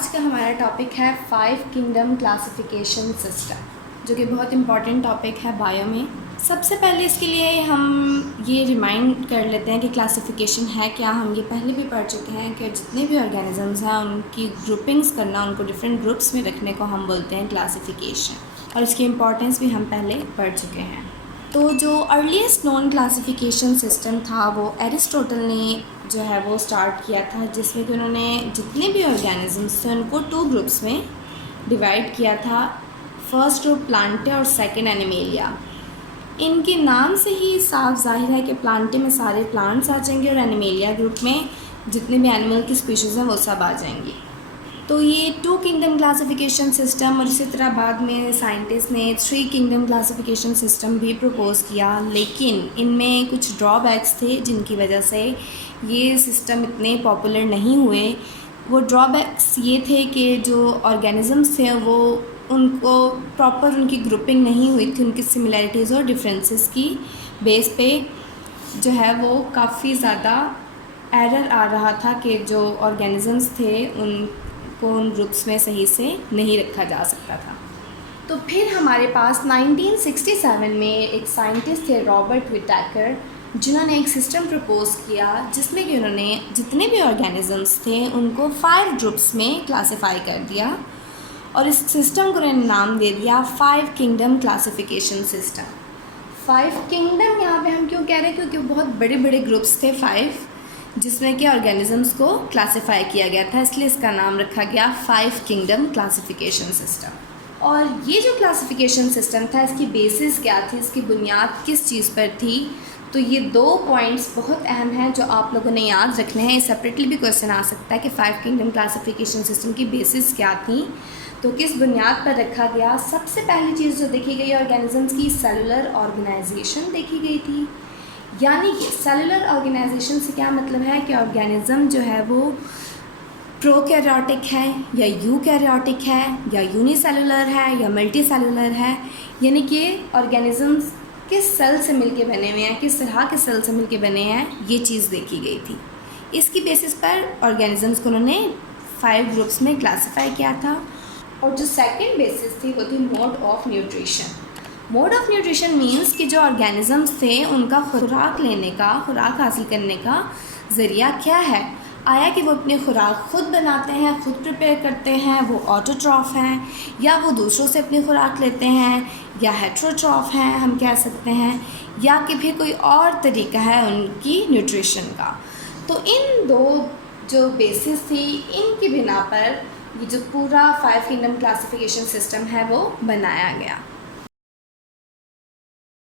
आज का हमारा टॉपिक है 5 किंगडम क्लासिफिकेशन सिस्टम, जो कि बहुत इम्पॉर्टेंट टॉपिक है बायो में। सबसे पहले इसके लिए हम ये रिमाइंड कर लेते हैं कि क्लासिफिकेशन है क्या। हम ये पहले भी पढ़ चुके हैं कि जितने भी ऑर्गेनिजम्स हैं उनकी ग्रुपिंग्स करना, उनको डिफरेंट ग्रुप्स में रखने को हम बोलते हैं क्लासिफिकेशन, और इसकी इम्पॉर्टेंस भी हम पहले पढ़ चुके हैं। तो जो अर्लीस्ट नॉन क्लासिफिकेशन सिस्टम था वो एरिस्टोटल ने जो है वो स्टार्ट किया था, जिसमें कि उन्होंने जितने भी ऑर्गेनिजम्स थे उनको 2 ग्रुप्स में डिवाइड किया था। फर्स्ट ग्रुप प्लांटे और सेकंड एनिमेलिया। इनके नाम से ही साफ जाहिर है कि प्लांटे में सारे प्लांट्स आ जाएंगे और एनिमेलिया ग्रुप में जितने भी एनिमल की स्पीशीज़ हैं वो सब आ जाएंगी। तो ये 2 किंगडम क्लासिफिकेशन सिस्टम, और इसी तरह बाद में साइंटिस्ट ने 3 किंगडम क्लासिफिकेशन सिस्टम भी प्रपोज़ किया, लेकिन इनमें कुछ ड्रॉबैक्स थे जिनकी वजह से ये सिस्टम इतने पॉपुलर नहीं हुए। वो ड्रॉबैक्स ये थे कि जो ऑर्गेनिजम्स थे वो उनको प्रॉपर उनकी ग्रुपिंग नहीं हुई थी, उनकी सिमिलैरिटीज़ और डिफरेंसेस की बेस पे जो है वो काफ़ी ज़्यादा एरर आ रहा था कि जो ऑर्गेनिजम्स थे उनको उन ग्रुप्स में सही से नहीं रखा जा सकता था। तो फिर हमारे पास 1967 में एक साइंटिस्ट थे रॉबर्ट विटाकर, जिन्होंने एक सिस्टम प्रपोज़ किया जिसमें कि उन्होंने जितने भी ऑर्गेनिजम्स थे उनको 5 ग्रुप्स में क्लासिफाई कर दिया, और इस सिस्टम को उन्होंने नाम दे दिया 5 किंगडम क्लासिफिकेशन सिस्टम। 5 किंगडम यहाँ पे हम क्यों कह रहे हैं, क्योंकि बहुत बड़े बड़े ग्रुप्स थे 5 जिसमें कि ऑर्गेनिजम्स को क्लासिफाई किया गया था, इसलिए इसका नाम रखा गया 5 किंगडम क्लासिफिकेशन सिस्टम। और ये जो क्लासिफिकेशन सिस्टम था इसकी बेसिस क्या थी, इसकी बुनियाद किस चीज़ पर थी, तो ये 2 पॉइंट्स बहुत अहम हैं जो आप लोगों ने याद रखने हैं। सेपरेटली भी क्वेश्चन आ सकता है कि 5 किंगडम क्लासिफिकेशन सिस्टम की बेसिस क्या थी, तो किस बुनियाद पर रखा गया। सबसे पहली चीज़ जो देखी गई ऑर्गेनिजम्स की सेलुलर ऑर्गेनाइजेशन देखी गई थी। यानी कि सेलुलर ऑर्गेनाइजेशन से क्या मतलब है कि ऑर्गेनिज़म जो है वो प्रोकैरियोटिक है या यूकैरियोटिक है या यूनिसेलुलर है या मल्टीसेलुलर है, यानी कि ऑर्गेनिजम्स किस सेल से मिलके बने हुए हैं, किस तरह के सेल से मिलके बने हैं, ये चीज़ देखी गई थी। इसकी बेसिस पर ऑर्गेनिजम्स को उन्होंने 5 ग्रुप्स में क्लासिफाई किया था। और जो सेकंड बेसिस थी वो थी mode of nutrition. Mode of nutrition means कि जो ऑर्गेनिजम्स थे उनका खुराक लेने का, खुराक हासिल करने का ज़रिया क्या है। आया कि वो अपनी खुराक खुद बनाते हैं, खुद प्रिपेयर करते हैं, वो ऑटोट्रॉफ हैं, या वो दूसरों से अपनी खुराक लेते हैं, या हेट्रोट्रॉफ हैं हम कह सकते हैं, या कि फिर कोई और तरीका है उनकी न्यूट्रिशन का। तो इन 2 जो बेसिस थी इनकी बिना पर ये जो पूरा 5 किंगडम क्लासिफिकेशन सिस्टम है वो बनाया गया।